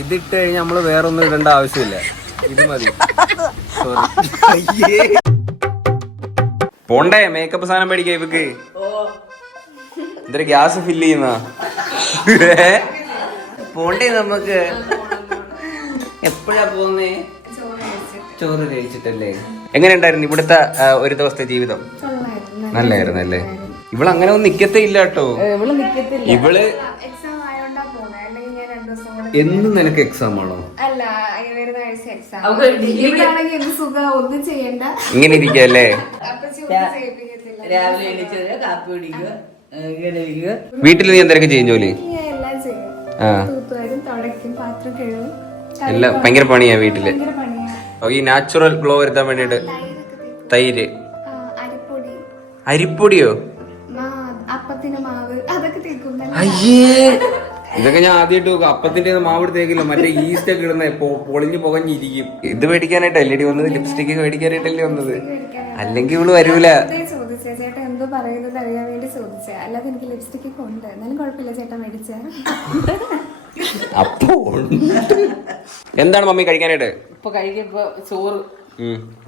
ഇതിട്ട് കഴിഞ്ഞാൽ നമ്മള് വേറൊന്നും ഇടേണ്ട ആവശ്യമില്ല, ഇത് മതി. പോണ്ടേ മേക്കപ്പ് സാധനം മേടിക്കാ ഇവക്ക്. എന്തൊരു ഗ്യാസ് ഫില്ല് ചെയ്യുന്ന പോണ്ടേ നമുക്ക്. എപ്പോഴാ പോകുന്നേ? ചോറ് കഴിച്ചിട്ടല്ലേ? എങ്ങനെയുണ്ടായിരുന്നു ഇവിടുത്തെ ഒരു ദിവസത്തെ ജീവിതം? നല്ലായിരുന്നു അല്ലേ? ഇവളങ്ങനെ ഒന്നും നിക്കത്തേ ഇല്ല കേട്ടോ. ഇവള് എന്നും നിനക്ക് എക്സാം ആണോ? ഇങ്ങനെ ഇരിക്കല്ലേ? വീട്ടിൽ നീ എന്തൊക്കെ ചെയ്യും ജോലി? എല്ലാം ഭയങ്കര പണിയാ വീട്ടില്. ഈ നാച്ചുറൽ ഗ്ലോ വരുത്താൻ വേണ്ടിട്ട് തൈര്, അരിപ്പൊടിയോ? അയ്യേ, ഇതൊക്കെ ഞാൻ ആദ്യമായിട്ട് നോക്കും. അപ്പത്തിന്റെ മാവ് തേക്കില്ല, മറ്റേ ഈസ്റ്റ് ഒക്കെ ഇടുന്ന പൊളിഞ്ഞു പുകഞ്ഞിരിക്കും. ഇത് മേടിക്കാനായിട്ട് എൽ ഇ ഡി വന്നത്, ലിപ്സ്റ്റിക് മേടിക്കാനായിട്ടല്ലേ വന്നത്? അല്ലെങ്കിൽ ഇവള് വരൂല. അപ്പോ എന്താണ് മമ്മി കഴിക്കാനായിട്ട്? ചോറ്.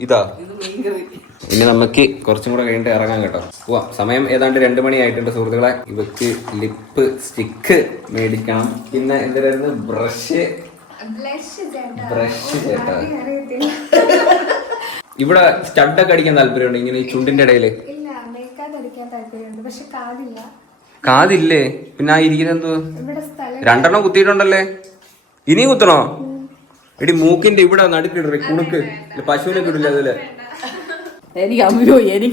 ഇതാ ഇനി നമുക്ക് കുറച്ചും കൂടെ കഴിഞ്ഞിട്ട് ഇറങ്ങാൻ കേട്ടോ. പോവാം. സമയം ഏതാണ്ട് 2 മണി ആയിട്ടുണ്ട് സുഹൃത്തുക്കളെ. ഇവക്ക് ലിപ്പ് സ്റ്റിക്ക് മേടിക്കണം. പിന്നെ എന്തായിരുന്നു? ബ്രഷ് ചേട്ടാ. ഇവിടെ സ്റ്റഡൊക്കെ അടിക്കാൻ താല്പര്യമുണ്ട് ഇങ്ങനെ ഈ ചുണ്ടിന്റെ ഇടയില്? കാതില്ലേ? പിന്നെ ആ ഇരിക്കുന്ന എന്തോ 2 കുത്തിയിട്ടുണ്ടല്ലേ? ഇനി കുത്തണോ? എടി മൂക്കിന്റെ ഇവിടെ നടുക്കിടേ കുണുക്ക്, പശുവിനെ കിടില്ല അതില്.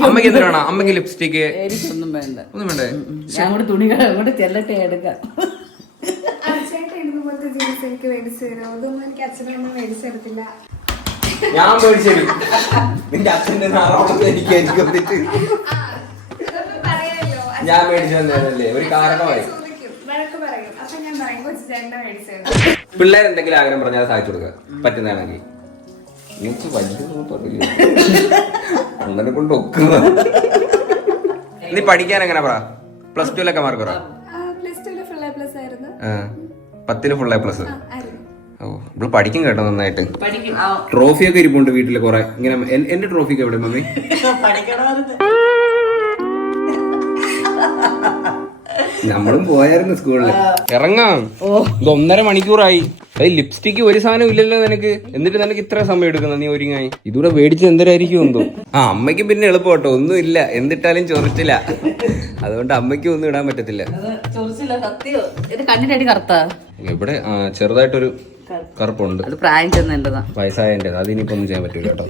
അമ്മയ്ക്ക് എന്ത് വേണം? അമ്മയ്ക്ക് ലിപ്സ്റ്റിക്ക് ഒന്നും വേണ്ട. ഒന്നും വേണ്ടേ? തുണികൾ ചെല്ലട്ടെ എടുക്കാം. ഞാൻ മേടിച്ചത് നിന്റെ അച്ഛന്റെ എനിക്കായിരിക്കും. ഞാൻ മേടിച്ചല്ലേ ഒരു കാരണമായി. പിള്ളേരെന്തെങ്കിലും ആഗ്രഹം പറഞ്ഞാൽ സാധിച്ചു കൊടുക്കുക പറ്റുന്നതാണെങ്കിൽ. എനിക്ക് വലിയ അങ്ങനെ കൊണ്ട് ഒക്കുക. നീ പഠിക്കാൻ എങ്ങനെ പറ? +2 മാർക്ക് പറ. 10 ഫുൾ എ പ്ലസ്. ഓ, ഇവിടെ പഠിക്കും കേട്ടോ നന്നായിട്ട്. ട്രോഫിയൊക്കെ ഇരിപ്പുണ്ട് വീട്ടില് കൊറേ. ഇങ്ങനെ എന്റെ ട്രോഫിക്ക് എവിടെ മമ്മി? നമ്മളും പോയായിരുന്നു സ്കൂളില്. ഇറങ്ങാം. ഇത് 1.5 മണിക്കൂറായി. ലിപ്സ്റ്റിക്ക് ഒരു സാധനം ഇല്ലല്ലോ നിനക്ക്, എന്നിട്ട് നിനക്ക് ഇത്ര സമയം എടുക്കുന്ന നീ ഒരുങ്ങായി? ഇതൂടെ മേടിച്ചത് എന്തരായിരിക്കും എന്തോ. അമ്മയ്ക്ക് പിന്നെ എളുപ്പം കേട്ടോ, ഒന്നും ഇല്ല, എന്തിട്ടാലും ചൊറിച്ചില്ല. അതുകൊണ്ട് അമ്മയ്ക്കും ഒന്നും ഇടാൻ പറ്റത്തില്ല. ഇവിടെ ചെറുതായിട്ടൊരു കറുപ്പുണ്ട്, വയസ്സായതിന്റെ. അതിനിപ്പോ ഒന്നും ചെയ്യാൻ പറ്റൂല കേട്ടോ.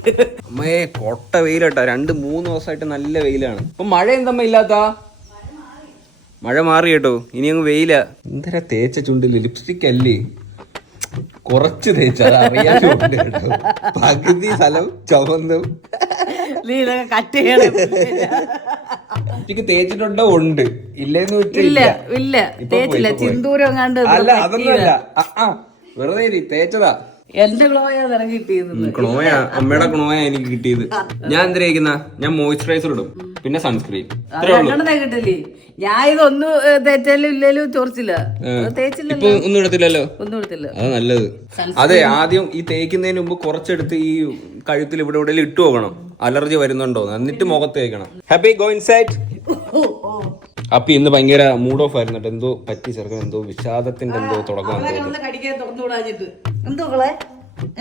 അമ്മയെ കൊട്ട വെയിലാട്ടോ, 2-3 ദിവസമായിട്ട് നല്ല വെയിലാണ്. ഇപ്പൊ മഴ എന്തമ്മ ഇല്ലാത്ത? മഴ മാറി കേട്ടോ, ഇനി അങ്ങ് വെയില. എന്തരാ തേച്ച ചുണ്ടില്? ലിപ്സ്റ്റിക് അല്ലേ, കുറച്ച് തേച്ച, അത് അറിയാനുണ്ട് കേട്ടോ. പകുതി സ്ഥലം ചുവന്നും. ലിപ്സ്റ്റിക് തേച്ചിട്ടുണ്ടോ? ഉണ്ട്. ഇല്ലെന്ന് വെച്ചില്ല. അല്ല, അതൊന്നുമല്ല. വെറുതെ തേച്ചതാ. എന്റെ ക്ലോയ അമ്മയുടെ ക്ലോയ എനിക്ക് കിട്ടിയത്. ഞാൻ എന്തിനാ കഴിക്കുന്ന? ഞാൻ മോയിസ്ചറൈസർ ഇടും, പിന്നെ സൺസ്ക്രീൻ. കിട്ടില്ലേ? ഞാൻ ഇതൊന്നും തേച്ചാലും ഇല്ലേലും ചോർച്ചില്ല, ഇപ്പൊ ഒന്നും എടുത്തില്ലല്ലോ. അത് നല്ലത്. അതെ, ആദ്യം ഈ തേക്കുന്നതിന് മുമ്പ് കുറച്ചെടുത്ത് ഈ കഴുത്തിൽ ഇവിടെ ഇവിടെ ഇട്ടു നോക്കണം, അലർജി വരുന്നുണ്ടോ, എന്നിട്ട് മുഖത്ത് തേക്കണം. Happy go inside. അപ്പൊ ഇന്ന് ഭയങ്കര മൂഡ് ഓഫ് ആയിരുന്നു കേട്ടോ. എന്തോ പറ്റി ചെറുക്കൻ, എന്തോ വിഷാദത്തിന്റെ എന്തോ തുടക്കം.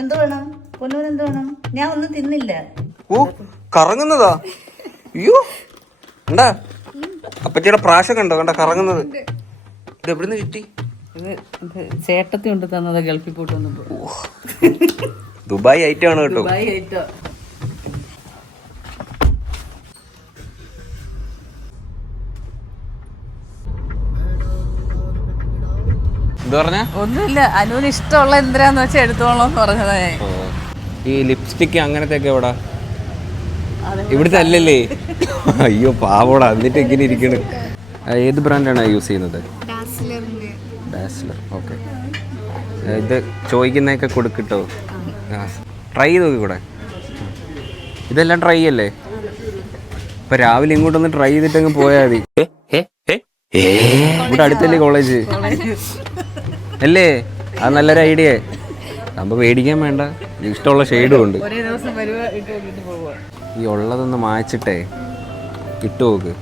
എന്തോ വേണം പൊന്നൂന്? എന്തോ വേണം? ഞാൻ ഒന്നും തിന്നില്ല. ഓ, കറങ്ങുന്നതാ? അയ്യോ, എന്താ അപ്പച്ചിയുടെ പ്രാശം കണ്ടോ? കണ്ട കറങ്ങുന്നത്. ഇത് എവിടുന്ന് കിട്ടി? ചേട്ടത്തി കൊണ്ട് തന്നത്, ഗൾഫിൽ പോയിട്ട് വന്നപ്പോ. ദുബായ് ഐറ്റം ആണ് കേട്ടോ. എന്താ പറഞ്ഞ? ഒന്നുമില്ല, അനുവിന് ഇഷ്ടമുള്ള എന്തിനാന്ന് വെച്ചാൽ എടുത്തോളാം പറഞ്ഞതേ. ഈ ലിപ്സ്റ്റിക് അങ്ങനത്തെ ഒക്കെ എവിടാ? ഇവിടുത്തെ അല്ലല്ലേ? അയ്യോ പാവോടാ, എന്നിട്ട് ഇങ്ങനെ ഇരിക്കണ്. ഏത് ബ്രാൻഡാണ് യൂസ് ചെയ്യുന്നത്? ഡാസ്ലർ. ഓക്കെ, ഇത് ചോദിക്കുന്നതൊക്കെ കൊടുക്കിട്ടോ. ട്രൈ ചെയ്ത് നോക്കി കൂടെ. ഇതെല്ലാം ട്രൈ അല്ലേ? ഇപ്പൊ രാവിലെ ഇങ്ങോട്ടൊന്ന് ട്രൈ ചെയ്തിട്ട് അങ്ങ് പോയാൽ മതി. ഇവിടെ അടുത്തല്ലേ കോളേജ് അല്ലേ? അത് നല്ലൊരു ഐഡിയ. നമ്മൾ പേടിക്കാൻ വേണ്ട, ഇഷ്ടമുള്ള ഷെയ്ഡും ഉണ്ട്. ഒരേ ദിവസം വരുവ ഇട്ട് നോക്കിട്ട് പോവുക. ഈ ഉള്ളതൊന്ന് മായ്ച്ചിട്ടേ ഇട്ട് നോക്ക്.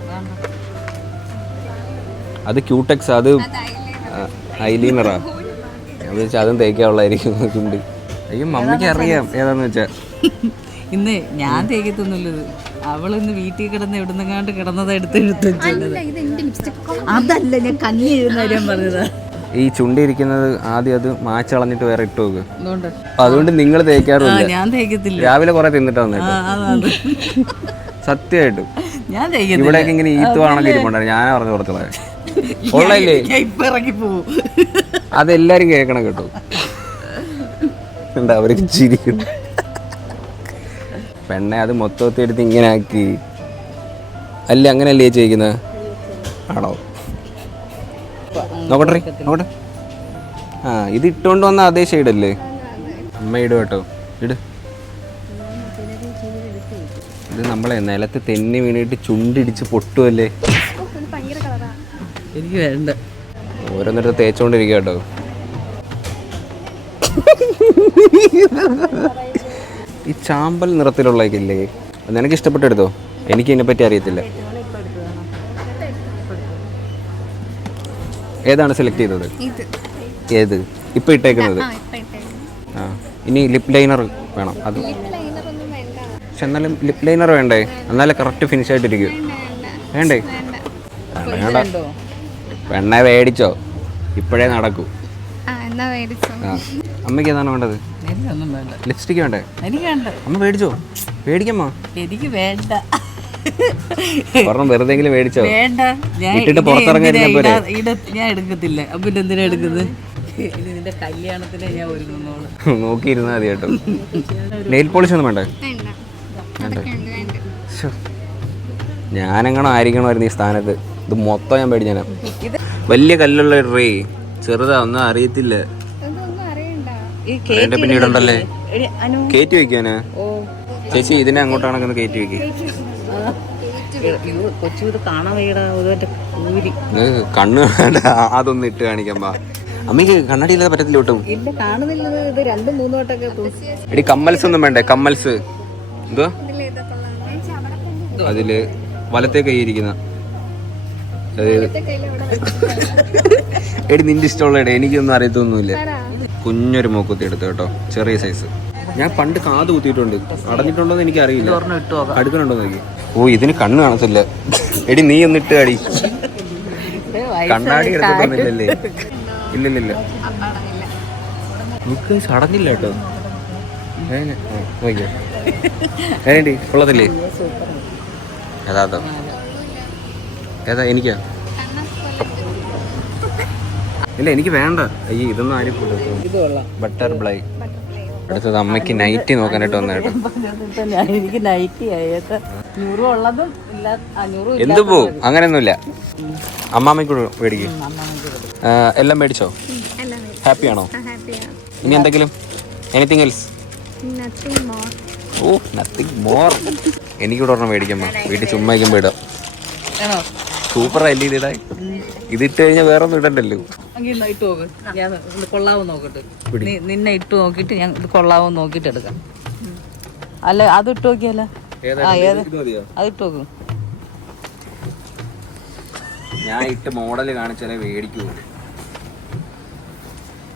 അത് ക്യൂടെക്സ്, അത് ഐലൈനറാ. അത് വെച്ചാൽ അതും തേക്കാനുള്ളതായിരിക്കും ചുണ്ട്. അയ്യോ മമ്മിക്ക് അറിയാം ഏതാന്ന് വെച്ചാ. ഇന്ന് ഞാൻ തേക്കത്തൊന്നുമില്ലത്, അവളിന്ന് വീട്ടിൽ കിടന്ന് എവിടുന്നെങ്ങാണ്ട് കിടന്നത് എടുത്ത് അതല്ല ഞാൻ കഞ്ഞി എഴുതുന്ന കാര്യം പറഞ്ഞതാ. ഈ ചുണ്ടിരിക്കുന്നത് ആദ്യം അത് മാച്ച് കളഞ്ഞിട്ട് വേറെ ഇട്ട് നോക്ക്. അതുകൊണ്ട് നിങ്ങൾ തേക്കാറില്ല. ഞാൻ തേക്കത്തില്ല. രാവിലെ കുറെ തിന്നിട്ടാ വന്നിട്ട് സത്യമായിട്ടും ഞാൻ ഇവിടെയൊക്കെ ഇങ്ങനെ ഈത്തുവാണൊക്കെ ഇരിപ്പുണ്ടായിരുന്നു. ഞാനാ പറഞ്ഞു കൊടുത്തത് ഉള്ളല്ലേ, ഇപ്പൊ ഇറങ്ങി പോവും. അതെല്ലാരും കേൾക്കണം കേട്ടോ. എന്താ അവർക്ക് ചിരിക്കുന്നു. പെണ്ണെ അത് മൊത്തത്തിൽ എടുത്ത് ഇങ്ങനെ ആക്കി. അല്ലേ അങ്ങനെയല്ലേ ചെയ്യിക്കുന്നത്? ആണോ? നോക്കട്ടെ നോക്കട്ടെ. ആ ഇത് ഇട്ടുകൊണ്ട് വന്ന അതേ ഷെയ്ഡല്ലേ? അമ്മ ഇടും കേട്ടോ, ഇട്. ഇത് നമ്മളെ നിലത്ത് തെന്നി വീണിട്ട് ചുണ്ടിടിച്ച് പൊട്ടുമല്ലേ. എനിക്ക് വേണ്ട. ഓരോന്നിടത്ത് തേച്ചോണ്ടിരിക്കുക കേട്ടോ. ഈ ചാമ്പൽ നിറത്തിലുള്ളതൊക്കെ നിനക്ക് ഇഷ്ടപ്പെട്ടെടുത്തോ? എനിക്ക് ഇതിനെപ്പറ്റി അറിയത്തില്ല. ഏതാണ് സെലക്ട് ചെയ്തത്? ഏത് ഇപ്പൊ ഇട്ടേക്കുന്നത്? ആ ഇനി ലിപ് ലൈനർ വേണം. അത് പക്ഷെ എന്നാലും ലിപ് ലൈനർ വേണ്ടേ? എന്നാലേ കറക്റ്റ് ഫിനിഷ് ആയിട്ടിരിക്കും. വേണ്ടേ? വേണ്ട. വെണ്ണ മേടിച്ചോ, ഇപ്പോഴേ നടക്കൂ. അമ്മയ്ക്ക് ഏതാണ് വേണ്ടത്? ലിപ്സ്റ്റിക് വേണ്ടേ? അമ്മ മേടിച്ചോ? മേടിക്കമ്മ. എനിക്ക് വേണ്ട. പറഞ്ഞ വെറുതെങ്കിലും മേടിച്ചോ? വേണ്ട. ഇട്ടിട്ട് പുറത്തിറങ്ങാൻ ഞാൻ എടുക്കത്തില്ല. അപ്പൊ എന്തിനാ എടുക്കുന്നത്? ഇതിന്റെ കല്യാണത്തിന് ഞാൻ ഒരുങ്ങുന്നോളൂ. നോക്കിയിരുന്നാ മതി കേട്ടോ. നെയിൽ പോളിഷ് ഒന്നും വേണ്ടേ? ഞാനെങ്ങനെ ആയിരിക്കണമായിരുന്നു ഈ സ്ഥാനത്ത്. ഇത് മൊത്തം ഞാൻ പേടിച്ചാ. വലിയ കല്ലുള്ള റേ ചെറുതാ, ഒന്നും അറിയത്തില്ല. പിന്നെ ഇടണ്ടല്ലേ, കയറ്റി വെക്കാന്. ചേച്ചി ഇതിനെ അങ്ങോട്ടാണെന്ന് കയറ്റി വെക്ക്. കണ്ണ് വേണ്ട, അതൊന്നും ഇട്ട് കാണിക്കാമ്പ. അമ്മക്ക് കണ്ണടിയില്ലാതെ പറ്റത്തില്ല ഒട്ടും. എടി കമ്മൽസ് ഒന്നും വേണ്ടേ? കമ്മൽസ് എന്തുവാ അതില് വലത്തെ കൈ ഇരിക്കുന്ന? എടി നിന്റെ ഇഷ്ടമുള്ള ഇട, എനിക്കൊന്നും അറിയത്തൊന്നുമില്ല. കുഞ്ഞൊരു മൂക്കുത്തി എടുത്തു കേട്ടോ, ചെറിയ സൈസ്. ഞാൻ പണ്ട് കാത് കുത്തിയിട്ടുണ്ട്, അടഞ്ഞിട്ടുണ്ടോന്ന് എനിക്ക് അറിയില്ല. അടുക്കണുണ്ടോ നോക്കി. ഓ ഇതിന് കണ്ണ് കാണത്തില്ല. എടി നീ ഒന്നിട്ട് അടി. കണ്ണാടി എടുത്തിട്ടൊന്നുമില്ലല്ലേ? ഇല്ലില്ല നമുക്ക് ചടങ്ങില്ല കേട്ടോ. നോക്കിയോ ഏണ്ടി കൊള്ളത്തില്ലേ? ഏതാ ഏതാ? എനിക്കാ? ഇല്ല എനിക്ക് വേണ്ട. അയ്യോ ഇതൊന്നും ആരും ബട്ടർ ഫ്ലൈ. അടുത്തത് അമ്മയ്ക്ക് നൈറ്റി നോക്കാനായിട്ട് വന്ന കേട്ടോ. എനിക്ക് നൈറ്റി എന്ത് പോവും, അങ്ങനെയൊന്നുമില്ല. അമ്മാമ്മയ്ക്ക് മേടിക്കും. എല്ലാം മേടിച്ചോ? ഹാപ്പി ആണോ? ഇനി എന്തെങ്കിലും? Anything else? Oh nothing more. എനിക്കിവിടെ ഒരെണ്ണം മേടിക്കമ്മ. വീട്ടിൽ ചുമ്മാ വയ്ക്കുമ്പോ ഇടാം. സൂപ്പർ അല്ലേ ഇത് ഇടാൻ? ഇതിട്ട് കഴിഞ്ഞാൽ വേറെ ഒന്നും ഇടണ്ടല്ലോ. ഇട്ട് നോക്ക്, ഞാൻ കൊള്ളാവോ നോക്കട്ടെ. നിന്നെ ഇട്ട് നോക്കിട്ട് ഞാൻ ഇത് കൊള്ളാവോ നോക്കിട്ട് എടുക്കാം. അല്ല അത് ഇട്ട് നോക്കിയല്ല, അത് ഇട്ട് നോക്ക്. ഞാൻ ഇട്ട് മോഡല് കാണിച്ചാലേ മേടിക്കൂ.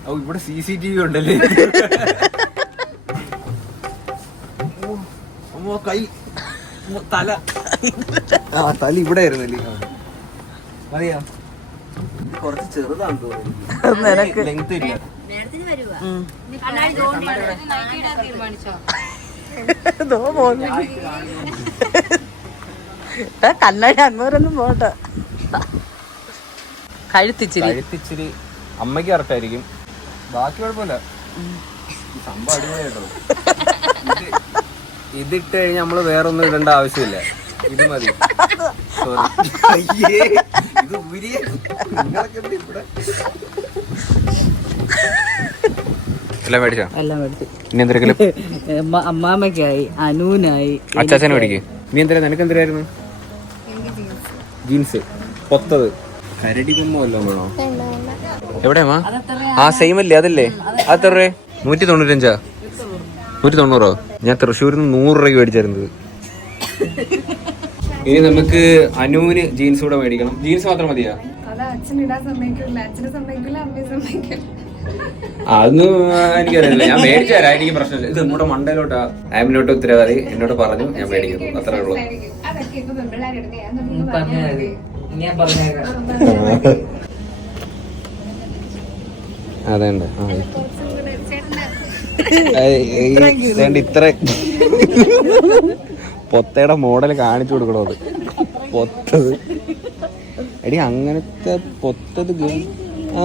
ഓ ഇവിടെ CCTV ഉണ്ടല്ലേ. കൈ തല തല ഇവിടെ ആയിരുന്നല്ലേ. മതിയാ? കുറച്ച് ചെറുതാണെന്ന് തോന്നുന്നു. ലെങ്ത് ഇല്ല. കണ്ണാടി അങ്ങോട്ടൊന്നും പോട്ടെ. കഴുത്തിച്ചിരി അമ്മയ്ക്ക് കറക്റ്റ് ആയിരിക്കും, ബാക്കി കുഴപ്പമില്ല. സംഭവം അടിപൊളിയായിട്ടോ. ഇതിട്ട് കഴിഞ്ഞാൽ നമ്മള് വേറൊന്നും ഇടേണ്ട ആവശ്യമില്ല. ഇത് മതി. എല്ലാം മേടിച്ചോ? എല്ലാം മേടിച്ചു. ഇനി എന്തെങ്കിലും അമ്മാമ്മക്കായി, അനൂനായി, അച്ചാച്ചനെ മേടിക്കും. ഇനി എന്തിനാ? നിനക്ക് എന്തിനായിരുന്നു? ജീൻസ് പൊത്തത്. കരടി ബൊമ്മ വല്ലതും വേണോ? എവിടെയാ? ആ സെയിം അല്ലേ അതല്ലേ അതെത്ര രൂപ? 195. 190. ഞാൻ തൃശ്ശൂരിൽ നിന്ന് 100 രൂപയ്ക്ക് മേടിച്ചായിരുന്നത്. ഇനി നമുക്ക് അനുവിന് ജീൻസ് കൂടെ മേടിക്കണം. ജീൻസ് മാത്രം മതിയാ? അതൊന്നും എനിക്കറിയില്ല. ഞാൻ മേടിച്ചു തരാം, എനിക്ക് പ്രശ്നമില്ല. ഇത് നമ്മുടെ മണ്ടയിലോട്ടാ. ആമിനോട്ട് ഉത്തരവാദി എന്നോട് പറഞ്ഞു, ഞാൻ മേടിക്കുന്നു, അത്രേ ഉള്ളൂ. അതേണ്ട ഇത്ര പൊത്തയുടെ മോഡൽ കാണിച്ചു കൊടുക്കണോ? അത് പൊത്തത് എടി, അങ്ങനത്തെ പൊത്തത്. ആ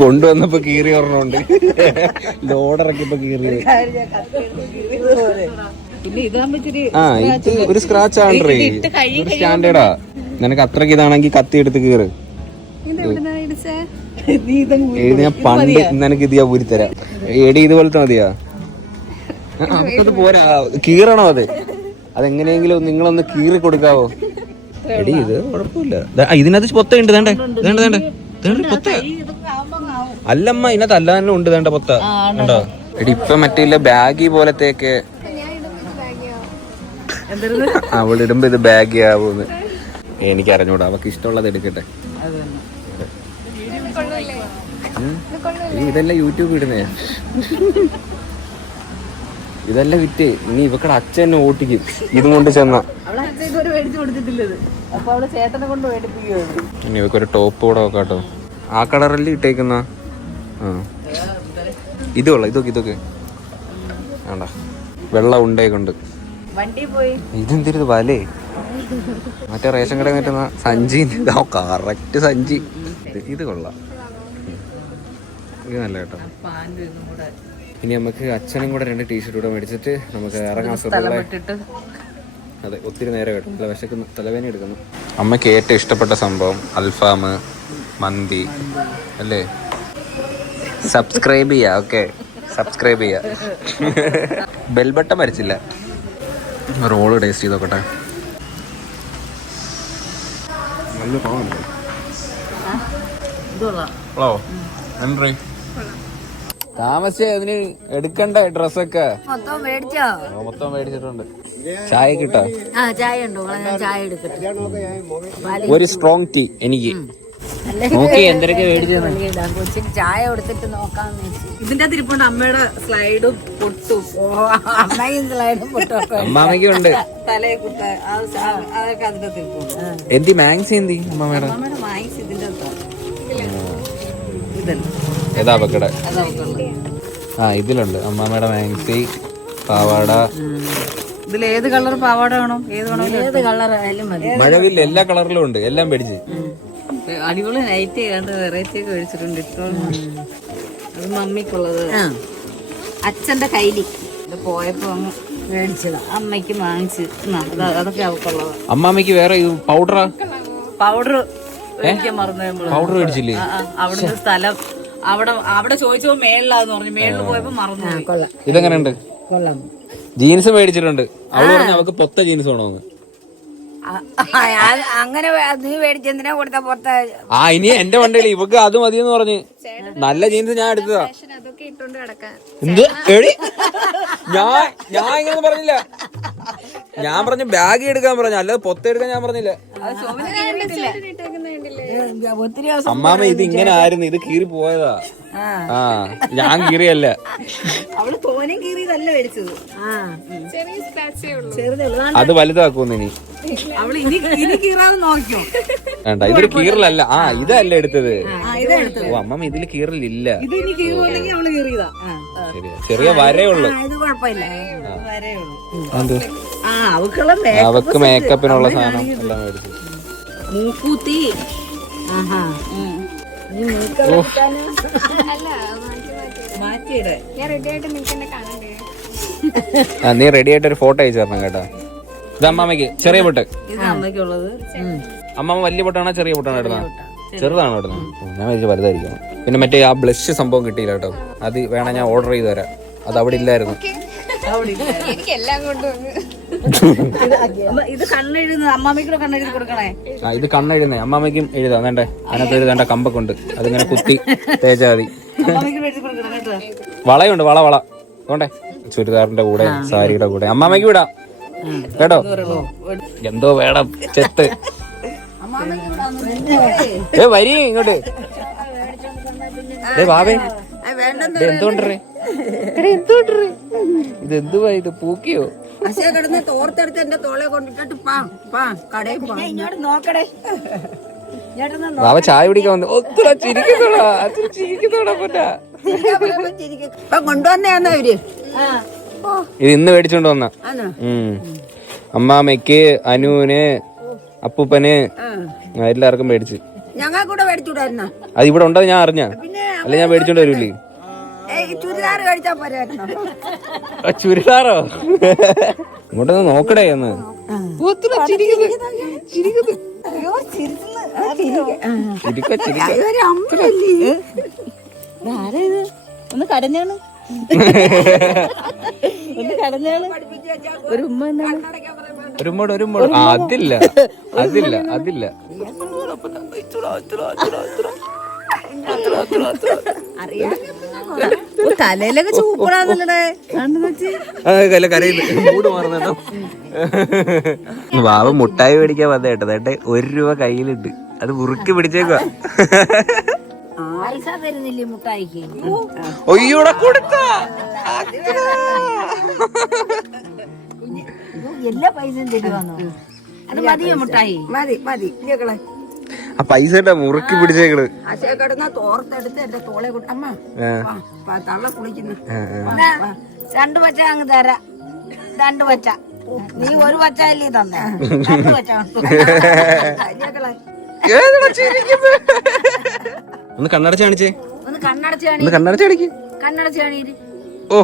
കൊണ്ടുവന്നപ്പോ കീറി ഒരെണ്ണമുണ്ട്, ലോഡിറക്കിയപ്പോ കീറിയത്. ആ ഇത് ഒരു സ്ക്രാച്ച് ആണ്ട്രേ, സ്റ്റാൻഡേർഡാ. നിനക്ക് അത്രക്ക് ഇതാണെങ്കിൽ കത്തി എടുത്ത് കീറ്. ഏത് ഞാൻ പണ്ട് നിനക്ക് ഇത് ഞാൻ ഊരി തരാം. എടി ഇതുപോലത്തെ മതിയാ? അത് പോരാ, കീറണോ? അതെങ്ങനെയെങ്കിലും നിങ്ങളൊന്ന് കീറി കൊടുക്കാവോ? എടി ഇത് കുഴപ്പമില്ല. ഇതിനകത്ത് പൊത്തയുണ്ട്. പൊത്ത അല്ലമ്മ, ഇതിനകത്ത് അല്ല തന്നെ ഉണ്ട്. വേണ്ട പൊത്ത ഉണ്ടോ? എടി ഇപ്പൊ മറ്റേ ബാഗി പോലത്തെയൊക്കെ അവളിടുമ്പോ ഇത് ബാഗി ആവൂന്ന് എനിക്ക് അറിഞ്ഞൂടാ. അവക്ക് ഇഷ്ടമുള്ളത് എടുക്കട്ടെ. ഇതെല്ലാം യൂട്യൂബ് ഇടുന്നേ, ഇതെല്ലാം വിറ്റ്. ഇനി ഇവക്കടെ അച്ഛൻ എന്നെ ഓട്ടിക്കും ഇതും കൊണ്ട് ചെന്ന. ഇനി ഇവക്കൊരു ടോപ്പ് കൂടെ നോക്കാട്ടോ. ആ കളറല്ലേ ഇട്ടേക്കുന്ന? ആ ഇതൊക്കെ വേണ്ട, വെള്ളം ഉണ്ടേ കൊണ്ട്. ഇതെന്തിരുത് വലേ? മറ്റേ റേഷൻ കടയിൽ കിട്ടുന്ന സഞ്ചി. കറക്റ്റ് സഞ്ചി. ഇത് കൊള്ളാം, ഇത് നല്ല കേട്ടോ. ഇനി നമുക്ക് അച്ഛനും കൂടെ 2 ടീഷർട്ട് കൂടെ മേടിച്ചിട്ട് നമുക്ക് ഇറങ്ങാൻ സുഖമുള്ള. അതെ, ഒത്തിരി നേരം കേട്ടോ, നല്ല വിശക്കുന്നു, തലവേദന എടുക്കുന്നു. അമ്മയ്ക്ക് ഏറ്റവും ഇഷ്ടപ്പെട്ട സംഭവം അൽഫാം, മന്തി അല്ലേ? സബ്സ്ക്രൈബ് ചെയ്യാ. ഓക്കെ, സബ്സ്ക്രൈബ് ചെയ്യാ. ബെൽ ബട്ടൺ വരച്ചില്ല. റോള് ടേസ്റ്റ് ചെയ്ത് നോക്കട്ടെ. നല്ല പാവല്ലേ? താമസിച്ച അതിന് എടുക്കണ്ട ഡ്രസ്സൊക്കെ മൊത്തം മേടിച്ചിട്ടുണ്ട്. ചായ കിട്ടാ? ഒരു സ്ട്രോങ് ടീ എനിക്ക്. നോക്കി എന്തൊക്കെ മേടിച്ചു. ചായ കൊടുത്തിട്ട് നോക്കാന്ന് വെച്ചു. ഇതിന്റെ തിരുപ്പുണ്ട് അമ്മയുടെ സ്ലൈഡും പൊട്ടും. അമ്മയും സ്ലൈഡും പൊട്ടും അമ്മാമയ്ക്കും ഉണ്ട്. തലയെ കുത്ത അതൊക്കെ അതിന്റെ തിരുപ്പുണ്ട്. എന്തി മാക്സി എന്തി അമ്മമ്മയുടെ? മാക്സ് ഇതിന്റെ ഏതാ പക്കട? ആ ഇതിലുണ്ട് അമ്മാമ്മയുടെ മാക്സി, പാവാട. ഇതിലേത് കളർ പാവാട വേണോ? ഏത് കളർ ആയാലും മതി. മഴവില്ല എല്ലാ കളറിലും ഉണ്ട്, എല്ലാം മേടിച്ച്. അടിപൊളി നൈറ്റ് കണ്ട് വെറൈറ്റി ഒക്കെ മേടിച്ചിട്ടുണ്ട്. അത് മമ്മിക്കുള്ളത്, അച്ഛന്റെ കയ്യില് പോയപ്പോ അങ്ങ് മേടിച്ചതാ. അമ്മയ്ക്ക് വാങ്ങിച്ച് അതൊക്കെ അവക്കുള്ളത്. അമ്മാമ്മയ്ക്ക് വേറെ പൗഡറാ? പൗഡർ മേടിക്കാൻ മറന്നു. പൗഡർ മേടിച്ചില്ലേ? അവിടുത്തെ സ്ഥലം അവിടെ ചോദിച്ചപ്പോ മേളിലാന്ന് പറഞ്ഞു. മേളിൽ പോയപ്പോ മറന്നു. ഇതെങ്ങനെയുണ്ട്? ജീൻസ് മേടിച്ചിട്ടുണ്ട്. അവള് പറഞ്ഞു അവക്ക് പൊത്ത ജീൻസ് വേണോന്ന്. അങ്ങനെ നീ മേടിച്ചെന്തിനാ കൊടുത്ത പൊത്ത? ആ ഇനി എന്റെ വണ്ടിയിൽ ഇവക്ക് അത് മതിയെന്ന് പറഞ്ഞ് നല്ല ജീൻസ് ഞാൻ എടുത്തതാ. എന്ത് എടി, ഞാൻ ഇങ്ങനെ പറഞ്ഞില്ല. ഞാൻ പറഞ്ഞു ബാഗ് എടുക്കാൻ പറഞ്ഞു, അല്ലാതെ പൊത്ത എടുക്കാൻ ഞാൻ പറഞ്ഞില്ല. അമ്മാമ ഇത് ഇങ്ങനെ ആയിരുന്നു, ഇത് കീറി പോയതാ. ആ ഞാൻ കീറിയല്ല. അവള് തോനെ കീറിയതല്ല മേടിച്ചത്. അത് വലുതാക്കൂന്ന് ഇനി. അവള് ഇനി കീറാതെ നോക്കിയോ? വേണ്ട, ഇതൊരു കീറലല്ല. ആ ഇതല്ല എടുത്തത്. ഓ അമ്മമ്മ ഇതില് കീറലില്ല. ശരിയാ, ചെറിയ വരയുള്ളു. അവക്ക് മേക്കപ്പിനുള്ള സാധനം എല്ലാം മേടിച്ചു. മൂക്കൂത്തി നീ റെഡി ആയിട്ട് ഒരു ഫോട്ടോ അയച്ചു തരണം കേട്ടോ. ഇത് അമ്മാമ്മക്ക് ചെറിയ പൊട്ട്. അമ്മമ്മ വലിയ പൊട്ടാണോ ചെറിയ പൊട്ടാണോ ഇടുന്നത്? ചെറുതാണോ ഇടുന്നത്? ഞാൻ വിചാരിച്ചു വലുതായിരിക്കണം. പിന്നെ മറ്റേ ആ ബ്ലഷ് സംഭവം കിട്ടിയില്ല കേട്ടോ. അത് വേണം, ഞാൻ ഓർഡർ ചെയ്ത് തരാം. അത് അവിടെ ഇല്ലായിരുന്നു. ഇത് കണ്ണെഴുതുന്നത് അമ്മാമ്മയ്ക്കൂടെ കണ്ണെഴുതി കൊടുക്കണേ. ഇത് കണ്ണെഴുതുന്നേ അമ്മാമ്മയ്ക്കും എഴുതാം. വേണ്ടേ അതിനകത്ത് എഴുതേണ്ട കമ്പൊക്കെ ഉണ്ട്, അതിങ്ങനെ കുത്തി തേച്ചാ മതി. അമ്മാമ്മയ്ക്കൂടെ എഴുതി കൊടുക്കണം കേട്ടോ. വളയുണ്ട്, വള അതുകൊണ്ടേ ചുരിദാറിന്റെ കൂടെ സാരിയുടെ കൂടെ അമ്മാമ്മയ്ക്ക് വിടാം കേട്ടോ. എന്തോ വേണം ചെത്ത്. വരി ഇങ്ങോട്ട്. ബാബേ എന്തോണ്ടേ ഇത് എന്തുവാ ഇത് പൂക്കിയോ? കിടന്ന് തോർത്തെടുത്ത് എന്റെ തോളെ കൊണ്ടിട്ട് നോക്കടേ. ബാബ ചായ കുടിക്കാൻ വന്നു. ഒത്തിരി ചിരിക്കുന്നോടാ പൊന്നാ. കൊണ്ടുവന്നേന്ന് അവര് ഇത് ഇന്ന് മേടിച്ചോണ്ട് വന്ന. അമ്മാമ്മയ്ക്ക്, അനുവിന്, അപ്പൂപ്പന് എല്ലാവർക്കും മേടിച്ച്. ഞങ്ങൾ കൂടെ മേടിച്ചുവിടായിരുന്ന. അത് ഇവിടെ ഉണ്ടോ ഞാൻ അറിഞ്ഞ, അല്ല ഞാൻ മേടിച്ചോണ്ട് വരൂലേ. ചുരിദാർ മേടിച്ചാ പോരായിരുന്നോ? ചുരിദാറോ? ഇങ്ങോട്ടൊന്ന് നോക്കടേ എന്ന്. ഒന്ന് കരഞ്ഞാണ്, ഒന്ന് കരഞ്ഞാണ്. ഒരു ഉമ്മ എന്താണ്? ഒരു അതില്ല അതില്ല അതില്ല. തലയിലൊക്കെ ചൂപ്പടാന്നല്ലേ മൂട് മാറുന്നുണ്ടോ? ബാബ മുട്ടായി മേടിക്കാൻ വന്ന കേട്ടോ. നേട്ടെ 1 രൂപ കയ്യിലുണ്ട്, അത് മുറുക്കി പിടിച്ചേക്കുവാ. പൈസ തരുന്നില്ലേ മുട്ടായിക്ക്? ഒയ്യൂടെ കൊടുത്ത എല്ലാ പൈസയും തരുവാന്നോ? അത് മതിയോ മുട്ടായി? മതി മതി. ആ പൈസ മുറുക്കി പിടിച്ചേക്കള്. കിടന്ന തോർത്തെടുത്ത് എന്റെ തോളെ കൊണ്ട് അമ്മ തള്ള കുളിക്കുന്നു. 2 പച്ച അങ്ങ് തരാ. 2 പച്ച. നീ 1 പച്ച അല്ലേ തന്നെ? 2 പച്ച. ഒന്ന് കണ്ണടച്ച് കാണിച്ചേ. ഒന്ന് കണ്ണടച്ച് കാണി. കണ്ണടച്ച് കാണിക്ക്. കണ്ണടച്ച് കാണീര്. ഓ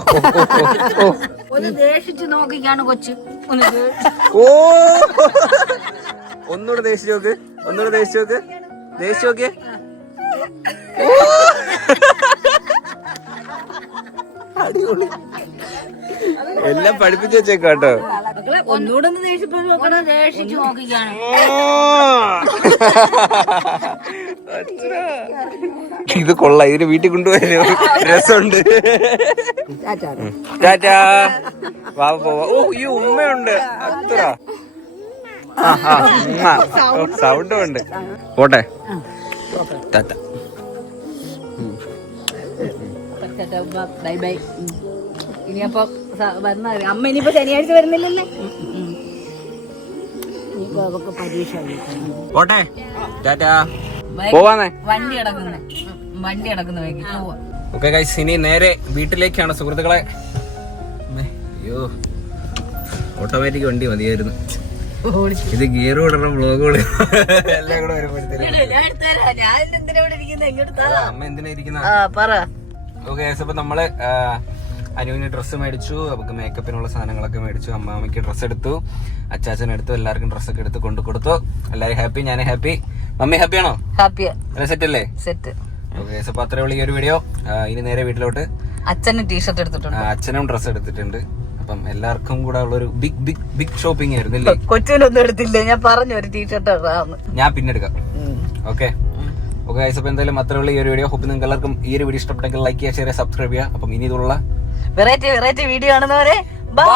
ഒന്ന് ദേഷിച്ച് നോക്കിക്കാണ് കൊച്ചു. ഓ ഒന്നുകൂടെ ദേശിച്ച് നോക്ക്, ഒന്നുകൂടെ ദേശിച്ച് നോക്ക്, ദേശിച്ച് നോക്കിയേ. അടിപൊളി. എല്ലാം പഠിപ്പിച്ചു വെച്ചേക്കാട്ടോ. ഒന്നുകൂടെ ഒന്ന് ദേഷിച്ച് നോക്കിക്കാണ്. ഇത് കൊള്ളാം, ഇതിന് വീട്ടിൽ കൊണ്ടുപോയാലോ രസമുണ്ട്. ടാറ്റാ വാ പോവാ. ഓ ഈ ഉമ്മയുണ്ട് അത്ര. സൗണ്ടും ഉണ്ട്. പോട്ടെ. ടാറ്റ. Bye bye. ഇനിയപ്പോ അമ്മ ഇനിയിപ്പോ ശനിയാഴ്ച വരുന്നില്ലല്ലേ? പരീക്ഷ പോട്ടെ. ടാറ്റാ. പോവാന്നേ. വണ്ടി കിടക്കുന്ന പോവാ. ഓക്കെ ഗൈസ്, ഇനി നേരെ വീട്ടിലേക്കാണ് സുഹൃത്തുക്കളെ. അയ്യോ ഓട്ടോമാറ്റിക് വണ്ടി മതിയായിരുന്നു. ഇത് ഗിയർ വിടണം, വ്ളോഗ് എല്ലാം കൂടെ വരുമ്പോഴത്തേക്കും അമ്മ എന്തിനാ ഇരിക്കുന്ന. ഓക്കെ ഗൈസ്, അപ്പൊ നമ്മള് അനുവിന് ഡ്രസ്സ് മേടിച്ചു, നമുക്ക് മേക്കപ്പിനുള്ള സാധനങ്ങളൊക്കെ മേടിച്ചു, അമ്മാമ്മയ്ക്ക് ഡ്രസ്സ് എടുത്തു, അച്ചാച്ചൻ എടുത്തു, എല്ലാവർക്കും ഡ്രസ്സൊക്കെ എടുത്ത് കൊണ്ടു കൊടുത്തു. എല്ലാരും ഹാപ്പി, ഞാൻ ഹാപ്പി. മമ്മി ഹാപ്പിയാണോ? ഹാപ്പിയാ. സെറ്റ് അല്ലേ? സെറ്റ്. ഓക്കെ, അപ്പൊ അത്രേ ഉള്ളൂ ഈ ഒരു വീഡിയോ. ഇനി നേരെ വീട്ടിലോട്ട്. അച്ഛനും ടീഷർട്ട് എടുത്തിട്ടുണ്ട്, അച്ഛനും ഡ്രസ്സ് എടുത്തിട്ടുണ്ട്. അപ്പം എല്ലാവർക്കും കൂടെ ഉള്ള ഒരു ബിഗ് ഷോപ്പിംഗ് ആയിരുന്നു അല്ലേ? കൊച്ചിനൊന്നും എടുത്തില്ല, ഞാൻ പറഞ്ഞു ഒരു ടീഷർട്ട് ഞാൻ പിന്നെ എടുക്കാം. ഓക്കെ ഓക്കെ, അപ്പൊ എന്തായാലും അത്രേ ഉള്ളൂ ഈ ഒരു വീഡിയോ. ഹോപ്പ് നിങ്ങൾക്ക് എല്ലാവർക്കും ഈ ഒരു വീഡിയോ ഇഷ്ടപ്പെട്ടെങ്കിൽ ലൈക്ക് ചെയ്യുക, ഷെയർ ചെയ്യുക, സബ്സ്ക്രൈബ് ചെയ്യുക. അപ്പം ഇനി ഇതുള്ള വെറൈറ്റി വീഡിയോ കാണുന്നവരെ ബൈ.